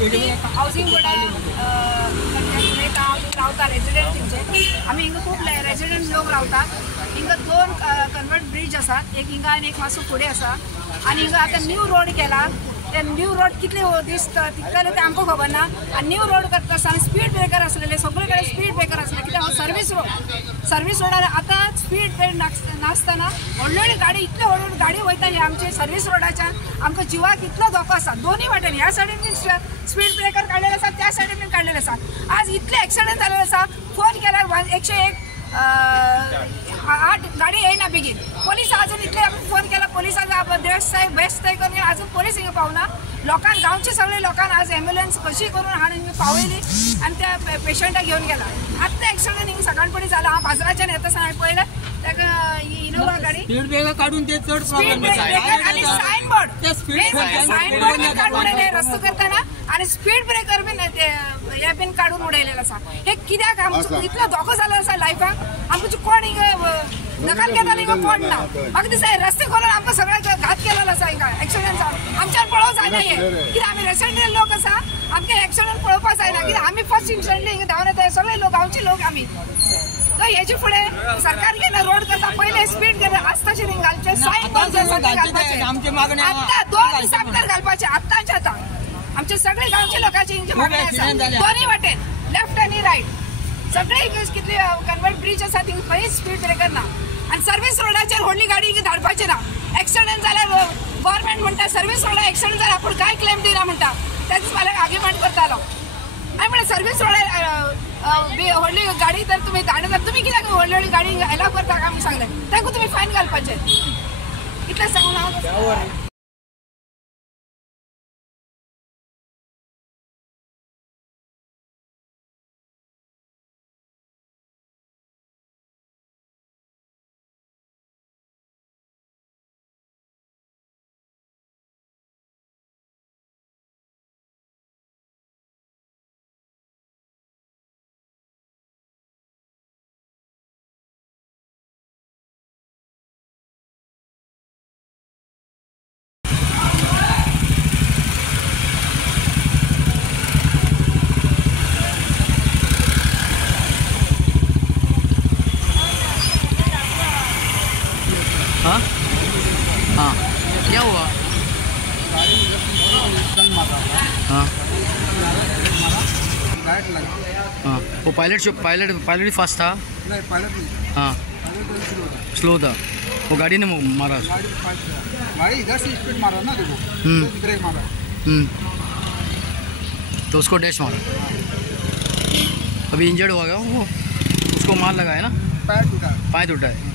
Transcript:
Housing board रावता resident तेंचे आमी हिंगा खूब रेजिडेंट लोक रावतात। हिंगा 2 कन्वर्ट ब्रिज आसात, एक हिंगा आनी एक मातसो फुडें आसा। आनी हिंगा आतां न्यू रोड केला। ते न्यू रोड कितले दीस टिकतले ते आमकां खबर ना। आनी न्यू रोड करता आसतना स्पीड ब्रेकर आसलेले, सगळे कडेन स्पीड ब्रेकर आसले कित्याक हो सर्वीस रोडार आतां स्पीड ब्रेक नासतना व्हडली गाडी इतल्यो व्हडल्यो गाडी वयता हे आमचे सर्वीस रोडाच्यान आमकां जिवाक इतलो धोको आसा। दोनूय वाटेन ह्या सायडीन बीन स्पीड ब्रेकर काडलेले आसा, त्या सायडीन बीन काडलेले आसा। आज इतले एक्सिडेंट जाल्ले आसा, फोन केल्यार 101 8 गाडी येयना बेगीन। पोलीस अजून इतले फोन केला, पोलिसांचा बेस्ट करून अजून पोलीस हिंगा पावना। लोकांक गांवचे सगळे लोकांक आज एम्ब्युलन्स कशी करून हाडून पावयली आनी त्या पेशंटाक घेवन गेला। आतां एक्सिडेंट हिंगा सकाळपडी जाला। हांव बाजाराच्यान येता आसतना हांवें पळयलें ताका इनोवा गाडी स्पीड ब्रेकर काडून ते चड प्रॉब्लेम आनी सायनबोर्ड काडून उडयले रस्तो करताना आनी स्पीड ब्रेकर बीन हे बीन काडून उडयलेलो आसा। हे कित्याक आमचो इतलो धोको जालो आसा लायफाक? आमचे कोण हिंगा नकल घेताले हिंगा कोण ना। म्हाका दिसता रस्ते खोलून आमकां सगळ्याक घात केलेलो आसा हिंगा एक्सिडेंट जावन। आमच्यान पळोवंक जायना हे कित्याक आमी रेसिडेंट लोक आसा, आमकां एक्सिडेंट पळोवपाक जायना कित्याक आमी फर्स्ट इन्सिडेंटली हिंगा धांवन येता सगळे लोक गांवचे लोक आमी। तर हेचे फुडें सरकार केन्ना रोड करता पयले स्पीड ब्रेकर आसता तशें घालचे, सायन बोर्ड घालपाचे। आतां 2 दीस भितर घालपाचे आतांचे आतां आमचे सगळे गांवचे लोकांचे हिंचे मागणी आसा दोनूय वाटेन लेफ्ट आनी रायट। सगळे कितले कन्वर्ट ब्रिज आसा थिंगा खंयच स्पीड ब्रेकर ना आनी सर्वीस रोडाचेर व्हडली गाडी हिंगा धाडपाची ना। एक्सिडेंट जाल्यार गव्हर्मेंट म्हणटा सर्वीस रोडार एक्सिडेंट जाल्यार आपूण कांय क्लेम दिना म्हणटा, त्याच मालक आर्ग्युमेंट करतालो। हांवें म्हणलें सर्वीस रोडार व्हडली गाडी तर तुमी धाडनात, तुमी कित्याक व्हडली गाडी एलाव करता काय आमी सांगलें। तांकां तुमी फायन घालपाचें इतलें सांगून हांव हाँ हाँ क्या हुआ? हाँ हाँ वो पायलट ही फास्ट था? नहीं, पायलट नहीं। हाँ स्लो था। वो गाड़ी ने मारा? गाड़ी इधर से स्पीड मारा ना, देखो ब्रेक मारा। तो उसको डैश मारा। अभी इंजर्ड हुआ गया वो, उसको मार लगा है ना? पैर टूटा है। पाँव टूटा है।